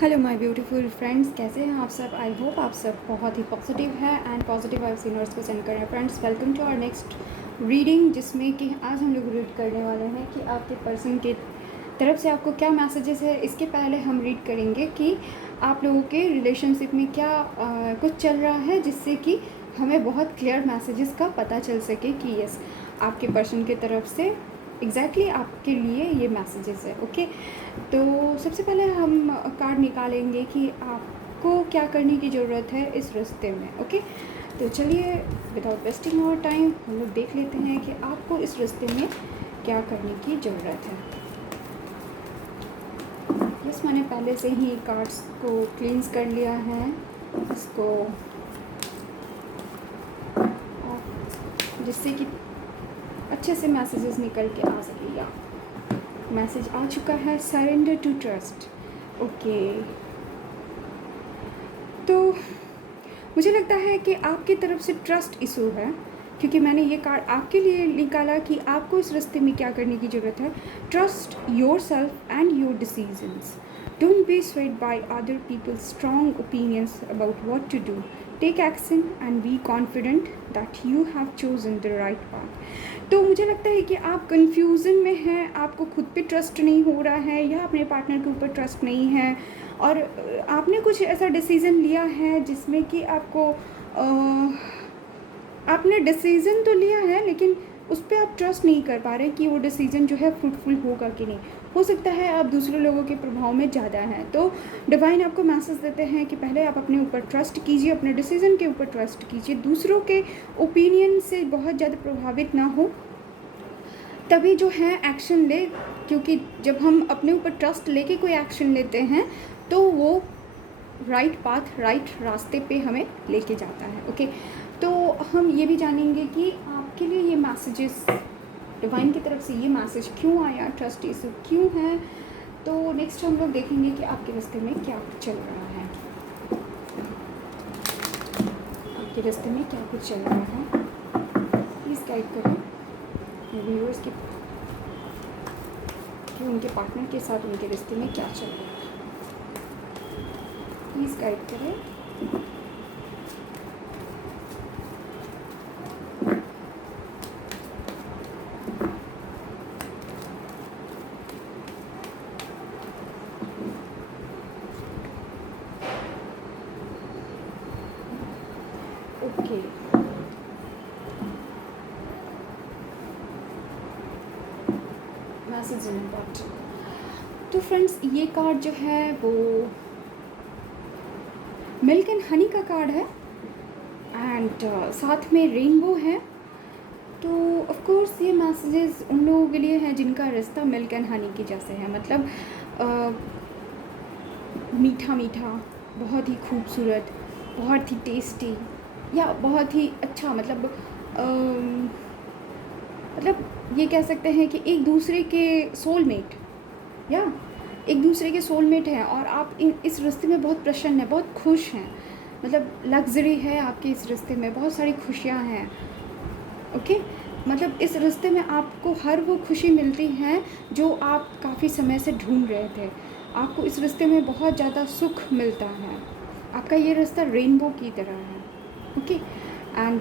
Hello my beautiful friends, कैसे हैं आप सब। आई होप आप सब बहुत ही पॉजिटिव है एंड पॉजिटिव वाइब्स यूनिवर्स को सेंड कर रहे हैं। Friends, welcome to our next reading, जिसमें कि आज हम लोग रीड करने वाले हैं कि आपके पर्सन के तरफ से आपको क्या मैसेजेस है। इसके पहले हम रीड करेंगे कि आप लोगों के रिलेशनशिप में क्या कुछ चल रहा है, जिससे कि हमें बहुत क्लियर मैसेजेस का पता चल सके कि यस, आपके पर्सन की तरफ से एग्जैक्टली आपके लिए ये मैसेजेस है। ओके, तो सबसे पहले हम कार्ड निकालेंगे कि आपको क्या करने की ज़रूरत है इस रिश्ते में। ओके, तो चलिए विदाउट वेस्टिंग आवर टाइम हम लोग देख लेते हैं कि आपको इस रिश्ते में क्या करने की ज़रूरत है। यस, मैंने पहले से ही कार्ड्स को क्लींस कर लिया है, इसको जिससे कि अच्छे से मैसेजेस निकल के आ सकेगा। मैसेज आ चुका है, सरेंडर टू ट्रस्ट। ओके, तो मुझे लगता है कि आपकी तरफ से ट्रस्ट इशू है, क्योंकि मैंने ये कार्ड आपके लिए निकाला कि आपको इस रिश्ते में क्या करने की ज़रूरत है। Trust yourself and your decisions, don't be swayed by other people's strong opinions about what to do, take action and be confident that you have chosen the right path. तो मुझे लगता है कि आप कन्फ्यूज़न में हैं, आपको खुद पे ट्रस्ट नहीं हो रहा है या अपने पार्टनर के ऊपर ट्रस्ट नहीं है, और आपने कुछ ऐसा डिसीज़न लिया है जिसमें कि आपको आपने डिसीज़न तो लिया है, लेकिन उस पर आप ट्रस्ट नहीं कर पा रहे कि वो डिसीज़न जो है फ्रूटफुल होगा कि नहीं। हो सकता है आप दूसरे लोगों के प्रभाव में ज़्यादा हैं, तो डिवाइन आपको मैसेज देते हैं कि पहले आप अपने ऊपर ट्रस्ट कीजिए, अपने डिसीज़न के ऊपर ट्रस्ट कीजिए, दूसरों के ओपिनियन से बहुत ज़्यादा प्रभावित ना हो, तभी जो है एक्शन ले। क्योंकि जब हम अपने ऊपर ट्रस्ट लेके कोई एक्शन लेते हैं तो वो राइट पाथ, राइट रास्ते पे हमें लेके जाता है। ओके, तो हम ये भी जानेंगे कि आपके लिए ये मैसेजेस डिवाइन की तरफ से ये मैसेज क्यों आया, ट्रस्ट इशू क्यों है। तो नेक्स्ट हम लोग देखेंगे कि आपके रास्ते में क्या कुछ चल रहा है, आपके रास्ते में क्या कुछ चल रहा है। प्लीज़ गाइड करें व्यूअर्स की कि उनके पार्टनर के साथ उनके रिश्ते में क्या चल रहा है। प्लीज़ गाइड करें। Okay, message important. तो फ्रेंड्स, ये कार्ड जो है वो मिल्क एंड हनी का कार्ड है एंड साथ में रेनबो है। तो ऑफ कोर्स ये मैसेजेस उन लोगों के लिए हैं जिनका रिश्ता मिल्क एंड हनी की जैसे है, मतलब मीठा मीठा, बहुत ही खूबसूरत, बहुत ही टेस्टी, या बहुत ही अच्छा, मतलब ये कह सकते हैं कि एक दूसरे के सोलमेट, या एक दूसरे के सोलमेट हैं, और आप इस रिश्ते में बहुत प्रसन्न हैं, बहुत खुश हैं, मतलब लग्जरी है आपके इस रिश्ते में, बहुत सारी खुशियाँ हैं। ओके, मतलब इस रिश्ते में आपको हर वो खुशी मिलती है जो आप काफ़ी समय से ढूंढ रहे थे। आपको इस रिश्ते में बहुत ज़्यादा सुख मिलता है। आपका ये रिश्ता रेनबो की तरह है। ओके, एंड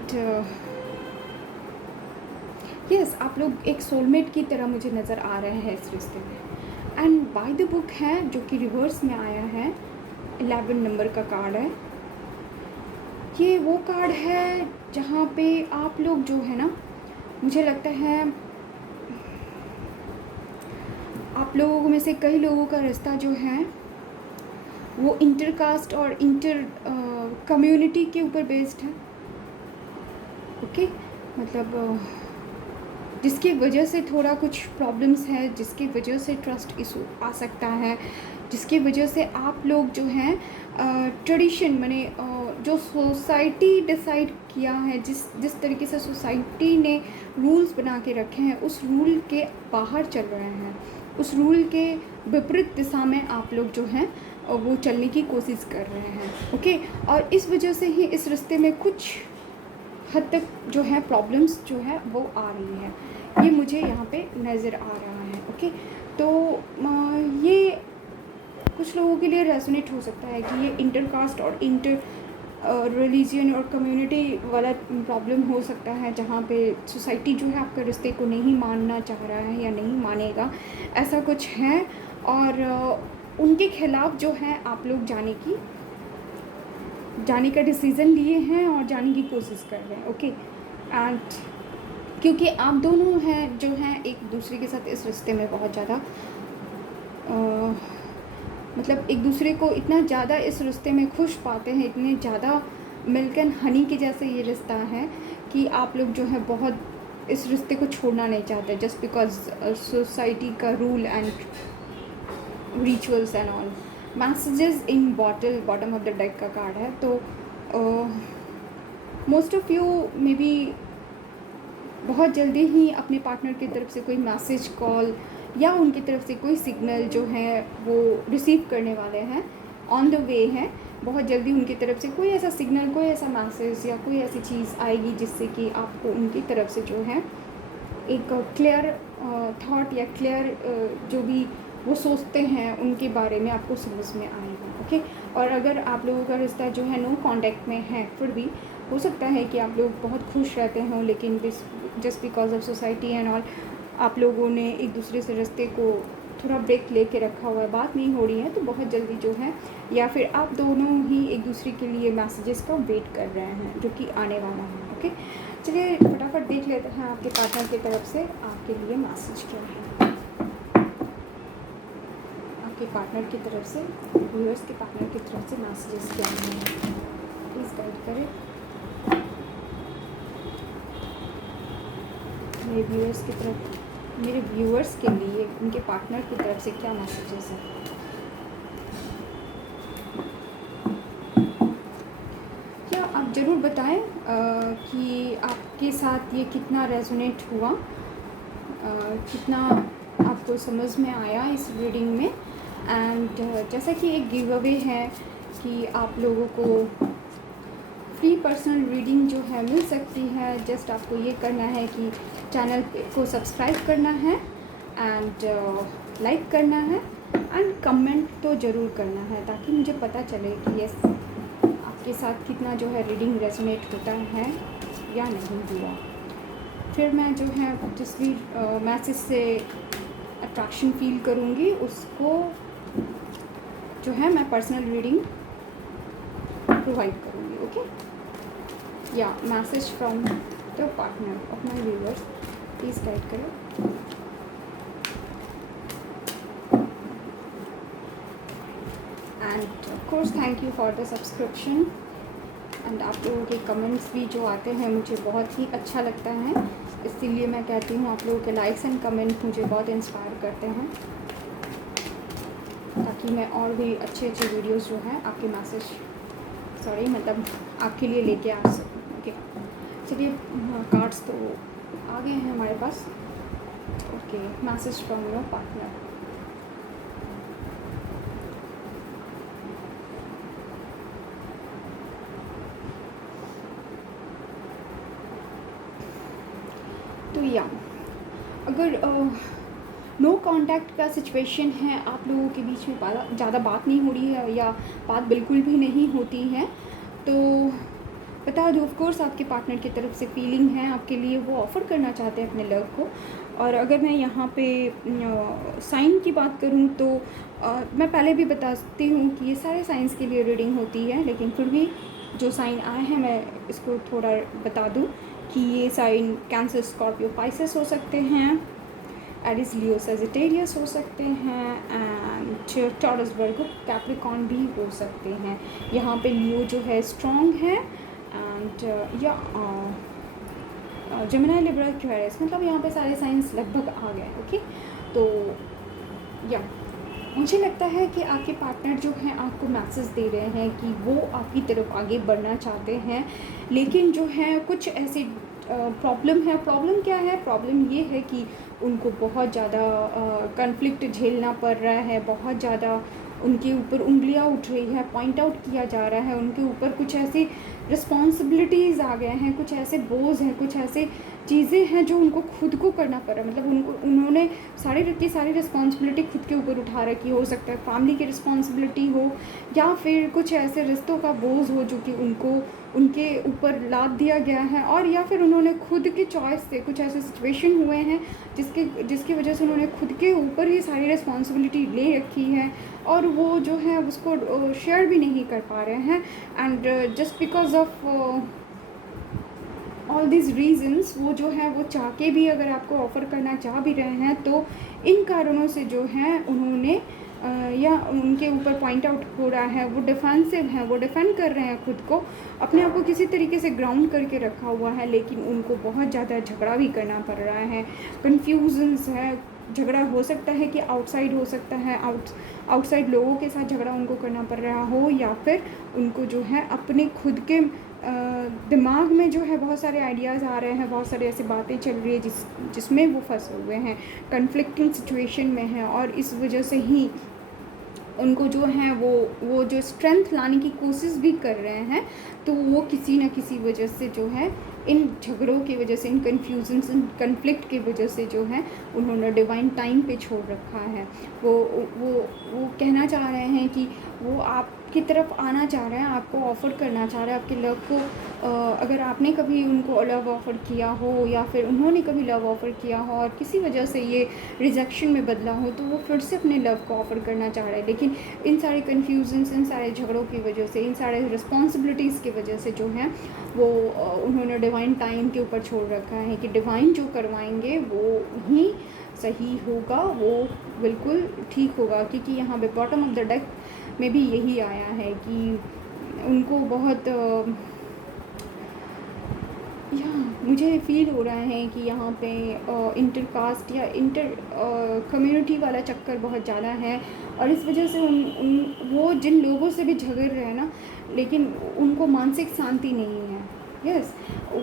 यस, आप लोग एक सोलमेट की तरह मुझे नज़र आ रहे हैं इस रिश्ते में। एंड बाय द बुक है, जो कि रिवर्स में आया है, 11 नंबर का कार्ड है। ये वो कार्ड है जहाँ पे आप लोग जो है ना, मुझे लगता है आप लोगों में से कई लोगों का रिश्ता जो है वो इंटरकास्ट और इंटर कम्युनिटी के ऊपर बेस्ड है। ओके, मतलब जिसकी वजह से थोड़ा कुछ प्रॉब्लम्स है, जिसकी वजह से ट्रस्ट इशू आ सकता है, जिसकी वजह से आप लोग जो हैं ट्रेडिशन माने जो सोसाइटी डिसाइड किया है, जिस तरीके से सोसाइटी ने रूल्स बना के रखे हैं, उस रूल के बाहर चल रहे हैं, उस रूल के विपरीत दिशा में आप लोग जो हैं वो चलने की कोशिश कर रहे हैं। ओके, और इस वजह से ही इस रिश्ते में कुछ हद तक जो है प्रॉब्लम्स जो है वो आ रही है, ये मुझे यहाँ पे नज़र आ रहा है। ओके, तो ये कुछ लोगों के लिए रेजोनेट हो सकता है कि ये इंटरकास्ट और इंटर रिलीजन और कम्युनिटी वाला प्रॉब्लम हो सकता है, जहाँ पे सोसाइटी जो है आपके रिश्ते को नहीं मानना चाह रहा है या नहीं मानेगा, ऐसा कुछ है। और उनके खिलाफ जो है आप लोग जाने का डिसीज़न लिए हैं और जाने की कोशिश कर रहे हैं। ओके, एंड क्योंकि आप दोनों हैं जो हैं एक दूसरे के साथ इस रिश्ते में बहुत ज़्यादा मतलब एक दूसरे को इतना ज़्यादा इस रिश्ते में खुश पाते हैं, इतने ज़्यादा मिल्क एंड हनी के जैसे ये रिश्ता है कि आप लोग जो है बहुत इस रिश्ते को छोड़ना नहीं चाहते, जस्ट बिकॉज सोसाइटी का rule and rituals and all. Messages in bottom of the deck का कार्ड है, तो most of you may be बहुत जल्दी ही अपने पार्टनर की तरफ से कोई मैसेज, कॉल या उनकी तरफ से कोई सिग्नल जो है वो रिसीव करने वाले हैं, ऑन द वे है। बहुत जल्दी उनकी तरफ से कोई ऐसा सिग्नल, कोई ऐसा मैसेज या कोई ऐसी चीज़ आएगी जिससे कि आपको उनकी तरफ से जो है एक क्लियर थॉट या क्लियर जो भी वो सोचते हैं उनके बारे में आपको समझ में आएगा। ओके, और अगर आप लोगों का रिश्ता जो है नो कांटेक्ट में है, फिर भी हो सकता है कि आप लोग बहुत खुश रहते हों, लेकिन just because of society and all आप लोगों ने एक दूसरे से रिश्ते को थोड़ा ब्रेक लेके रखा हुआ है, बात नहीं हो रही है, तो बहुत जल्दी जो है या फिर आप दोनों ही एक दूसरे के लिए मैसेजेस का वेट कर रहे हैं जो कि आने वाला है। ओके, चलिए फटाफट देख लेते हैं आपके पार्टनर की तरफ से आपके लिए मैसेज क्या है। आपके पार्टनर की तरफ से, व्यूअर्स के पार्टनर की तरफ से मैसेजेस क्या हैं, प्लीज़ गाइड करें। मेरे व्यूअर्स के लिए उनके पार्टनर की तरफ से क्या मैसेजेस हैं। क्या आप ज़रूर बताएं कि आपके साथ ये कितना रेजोनेट हुआ, कितना आपको समझ में आया इस रीडिंग में। एंड जैसा कि एक गिव अवे है कि आप लोगों को फ्री पर्सनल रीडिंग जो है मिल सकती है। जस्ट आपको ये करना है कि चैनल को सब्सक्राइब करना है एंड लाइक करना है एंड कमेंट तो ज़रूर करना है, ताकि मुझे पता चले कि यस आपके साथ कितना जो है रीडिंग रेजोनेट होता है या नहीं हुआ। फिर मैं जो है जिस भी मैसेज से अट्रैक्शन फील करूँगी उसको जो है मैं पर्सनल रीडिंग प्रोवाइड करूँगी। ओके, या message from the partner of my viewers, please guide करो। And of course thank you for the subscription. And आप लोगों के कमेंट्स भी जो आते हैं मुझे बहुत ही अच्छा लगता है, इसीलिए मैं कहती हूँ आप लोगों के लाइक्स एंड कमेंट मुझे बहुत इंस्पायर करते हैं, ताकि मैं और भी अच्छे वीडियोस जो हैं आपके मतलब आपके लिए लेके आ सकूँ। ओके, चलिए कार्ड्स तो आ गए हैं हमारे पास। Okay, message from your partner. तो या अगर नो कांटेक्ट का सिचुएशन है, आप लोगों के बीच में ज़्यादा बात नहीं हो रही है या बात बिल्कुल भी नहीं होती है, तो बता दो ऑफ कोर्स आपके पार्टनर की तरफ से फीलिंग है आपके लिए, वो ऑफ़र करना चाहते हैं अपने लव को। और अगर मैं यहाँ पे साइन की बात करूँ तो मैं पहले भी बताती हूँ कि ये सारे साइंस के लिए रीडिंग होती है, लेकिन फिर भी जो साइन आए हैं मैं इसको थोड़ा बता दूँ कि ये साइन कैंसर, स्कॉर्पियो, पाइसेस हो सकते हैं, एरिस, लियो, सजिटेरियस हो सकते हैं एंड टॉरस, वर्गो, कैप्रिकॉर्न भी हो सकते हैं। यहाँ पे लियो जो है स्ट्रॉन्ग है एंड या जेमिनी, लिब्रा, एक्वेरियस, मतलब यहाँ पे सारे साइंस लगभग आ गए। ओके, तो या मुझे लगता है कि आपके पार्टनर जो हैं आपको मैसेज दे रहे हैं कि वो आपकी तरफ आगे बढ़ना चाहते हैं, लेकिन जो है कुछ ऐसी प्रॉब्लम है। प्रॉब्लम क्या है? प्रॉब्लम ये है कि उनको बहुत ज़्यादा कॉन्फ्लिक्ट झेलना पड़ रहा है, बहुत ज़्यादा उनके ऊपर उंगलियां उठ रही है, पॉइंट आउट किया जा रहा है उनके ऊपर, कुछ ऐसी रिस्पॉन्सिबिलिटीज़ आ गए हैं, कुछ ऐसे बोझ हैं, कुछ ऐसे चीज़ें हैं जो उनको खुद को करना पड़ रहा है। मतलब उन्होंने सारी की सारी रिस्पॉन्सिबिलिटी खुद के ऊपर उठा रखी हो सकता है फैमिली की रिस्पॉन्सिबिलिटी हो, या फिर कुछ ऐसे रिश्तों का बोझ हो जो कि उनके ऊपर लाद दिया गया है, और या फिर उन्होंने खुद की चॉइस से कुछ ऐसे सिचुएशन हुए हैं जिसकी वजह से उन्होंने खुद के ऊपर ही सारी रिस्पॉन्सिबिलिटी ले रखी है, और वो जो है उसको शेयर भी नहीं कर पा रहे हैं। And just because of all this reasons वो जो है वो चाह के भी अगर आपको ऑफ़र करना चाह भी रहे हैं, तो इन कारणों से जो है उन्होंने या उनके ऊपर पॉइंट आउट हो रहा है, वो डिफेंसिव हैं, वो डिफेंड कर रहे हैं खुद को, अपने आप को किसी तरीके से ग्राउंड करके रखा हुआ है, लेकिन उनको बहुत ज़्यादा झगड़ा भी करना पड़ रहा है, कन्फ्यूजन्स है। झगड़ा हो सकता है कि आउटसाइड हो सकता है, आउटसाइड लोगों के साथ झगड़ा उनको करना पड़ रहा हो, या फिर उनको जो है अपने खुद के दिमाग में जो है बहुत सारे आइडियाज़ आ रहे हैं, बहुत सारे ऐसी बातें चल रही है जिसमें वो फंसे हुए हैं, कन्फ्लिक्टिंग सिचुएशन में हैं, और इस वजह से ही उनको जो है वो जो स्ट्रेंथ लाने की कोशिश भी कर रहे हैं, तो वो किसी न किसी वजह से जो है इन झगड़ों की वजह से, इन कन्फ्यूजन्स, इन कन्फ्लिक्ट की वजह से जो है उन्होंने डिवाइन टाइम पे छोड़ रखा है। वो कहना चाह रहे हैं कि वो आपकी तरफ आना चाह रहे हैं, आपको ऑफ़र करना चाह रहे हैं, आपके लव को अगर आपने कभी उनको लव ऑफ़र किया हो, या फिर उन्होंने कभी लव ऑफ़र किया हो और किसी वजह से ये रिजेक्शन में बदला हो, तो वो फिर से अपने लव को ऑफ़र करना चाह रहे हैं। लेकिन इन सारे कन्फ्यूजन्स, इन सारे झगड़ों की वजह से, इन सारे रिस्पॉन्सिबिलिटीज़ की वजह से जो है वो उन्होंने डिवाइन टाइम के ऊपर छोड़ रखा है कि डिवाइन जो करवाएंगे वो ही सही होगा, वो बिल्कुल ठीक होगा। क्योंकि यहाँ पे बॉटम ऑफ द डेक में भी यही आया है कि उनको बहुत मुझे फ़ील हो रहा है कि यहाँ पे इंटरकास्ट या इंटर कम्युनिटी वाला चक्कर बहुत ज़्यादा है, और इस वजह से वो जिन लोगों से भी झगड़ रहे हैं ना, लेकिन उनको मानसिक शांति नहीं है। यस,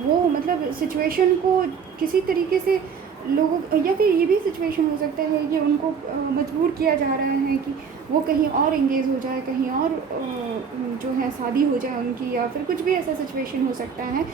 वो मतलब सिचुएशन को किसी तरीके से लोगों, या फिर ये भी सिचुएशन हो सकता है कि उनको मजबूर किया जा रहा है कि वो कहीं और एंगेज हो जाए, कहीं और जो है शादी हो जाए उनकी, या फिर कुछ भी ऐसा सिचुएशन हो सकता है,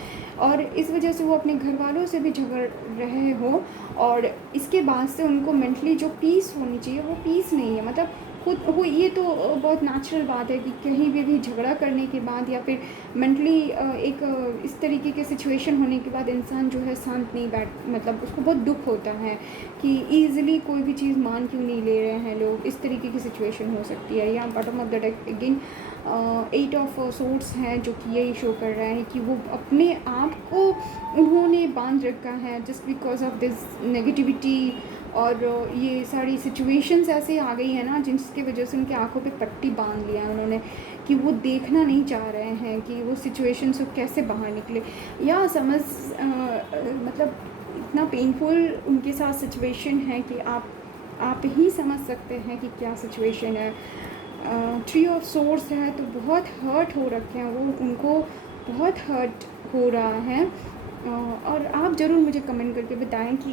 और इस वजह से वो अपने घर वालों से भी झगड़ रहे हो, और इसके बाद से उनको मेंटली जो पीस होनी चाहिए वो पीस नहीं है। मतलब खुद वो, ये तो बहुत नेचुरल बात है कि कहीं भी झगड़ा करने के बाद या फिर मेंटली एक इस तरीके के सिचुएशन होने के बाद इंसान जो है शांत नहीं बैठ, मतलब उसको बहुत दुख होता है कि ईज़िली कोई भी चीज़ मान क्यों नहीं ले रहे हैं लोग, इस तरीके की सिचुएशन हो सकती है। या bottom of the deck again 8 of swords हैं, जो कि यही शो कर रहा है कि वो अपने आप को उन्होंने बांध रखा है just because of this negativity, और ये सारी सिचुएशंस ऐसे आ गई है ना जिसकी वजह से उनकी आंखों पे पट्टी बांध लिया है उन्होंने, कि वो देखना नहीं चाह रहे हैं कि वो सिचुएशन से कैसे बाहर निकले, या मतलब इतना पेनफुल उनके साथ सिचुएशन है कि आप ही समझ सकते हैं कि क्या सिचुएशन है। 3 ऑफ सोर्ड्स है, तो बहुत हर्ट हो रखे हैं वो, उनको बहुत हर्ट हो रहा है। और आप ज़रूर मुझे कमेंट करके बताएं कि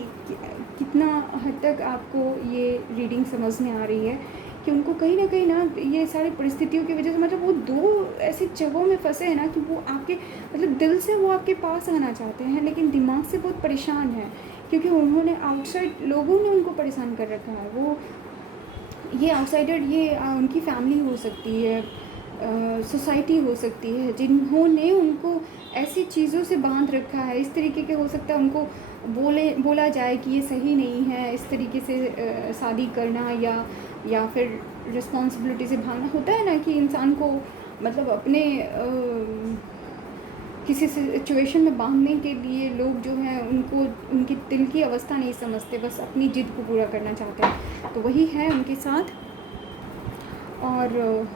कितना हद तक आपको ये रीडिंग समझ में आ रही है, कि उनको कहीं ना ये सारी परिस्थितियों की वजह से, मतलब वो 2 ऐसी जगहों में फंसे हैं ना कि वो आपके मतलब दिल से वो आपके पास आना चाहते हैं, लेकिन दिमाग से बहुत परेशान है, क्योंकि उन्होंने आउटसाइड लोगों ने उनको परेशान कर रखा है। वो ये आउटसाइडर, ये उनकी फैमिली हो सकती है, सोसाइटी हो सकती है, जिन्होंने उनको ऐसी चीज़ों से बांध रखा है, इस तरीके के हो सकता है उनको बोला जाए कि ये सही नहीं है इस तरीके से शादी करना, या फिर रिस्पॉन्सिबिलिटी से भागना। होता है ना कि इंसान को मतलब अपने किसी सिचुएशन में बांधने के लिए लोग जो हैं उनको उनकी दिल की अवस्था नहीं समझते, बस अपनी जिद को पूरा करना चाहते हैं, तो वही है उनके साथ। और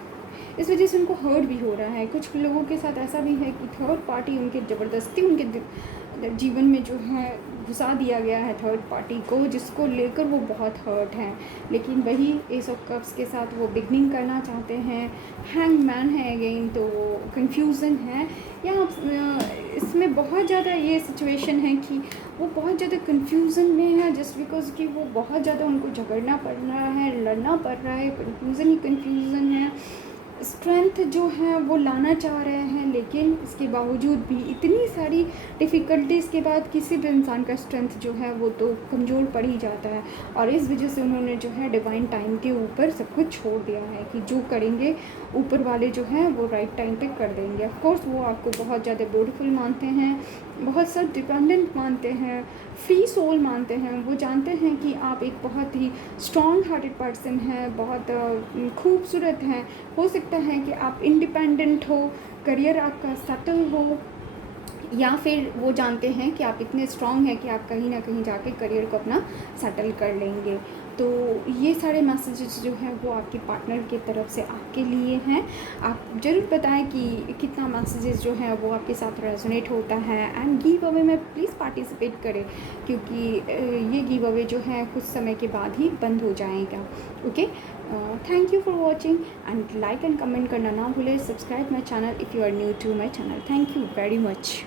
इस वजह से उनको हर्ट भी हो रहा है। कुछ लोगों के साथ ऐसा भी है कि थर्ड पार्टी उनके ज़बरदस्ती उनके जीवन में जो है घुसा दिया गया है थर्ड पार्टी को, जिसको लेकर वो बहुत हर्ट हैं, लेकिन वही एस ऑफ कप्स के साथ वो बिगनिंग करना चाहते हैं। हैंगमैन है अगेन, तो कन्फ्यूज़न है, या इसमें बहुत ज़्यादा ये सिचुएशन है कि वो बहुत ज़्यादा कन्फ्यूज़न में है, जस्ट बिकॉज कि वो बहुत ज़्यादा उनको झगड़ना पड़ रहा है, लड़ना पड़ रहा है, कन्फ्यूज़न ही कन्फ्यूज़न है। स्ट्रेंथ जो है वो लाना चाह रहे हैं, लेकिन इसके बावजूद भी इतनी सारी डिफ़िकल्टीज़ के बाद किसी भी इंसान का स्ट्रेंथ जो है वो तो कमज़ोर पड़ ही जाता है। और इस वजह से उन्होंने जो है डिवाइन टाइम के ऊपर सब कुछ छोड़ दिया है कि जो करेंगे ऊपर वाले जो हैं वो राइट टाइम पे कर देंगे। ऑफ कोर्स वो आपको बहुत ज़्यादा ब्यूटीफुल मानते हैं, बहुत सेल्फ डिपेंडेंट मानते हैं, फ्री सोल मानते हैं। वो जानते हैं कि आप एक बहुत ही स्ट्रॉन्ग हार्टेड पर्सन हैं, बहुत खूबसूरत हैं। हो सकता है कि आप इंडिपेंडेंट हो, करियर आपका सेटल हो, या फिर वो जानते हैं कि आप इतने स्ट्रॉन्ग हैं कि आप कहीं ना कहीं जाके करियर को अपना सेटल कर लेंगे। तो ये सारे मैसेजेस जो हैं वो आपके पार्टनर की तरफ से आपके लिए हैं। आप ज़रूर बताएं कि कितना मैसेजेस जो हैं वो आपके साथ रेजोनेट होता है। एंड गिव अवे में प्लीज़ पार्टिसिपेट करें, क्योंकि ये गिव अवे जो है कुछ समय के बाद ही बंद हो जाएगा। Okay, thank you for watching and like and comment करना ना भूलें। Subscribe my channel if you are new to my channel. Thank you very much.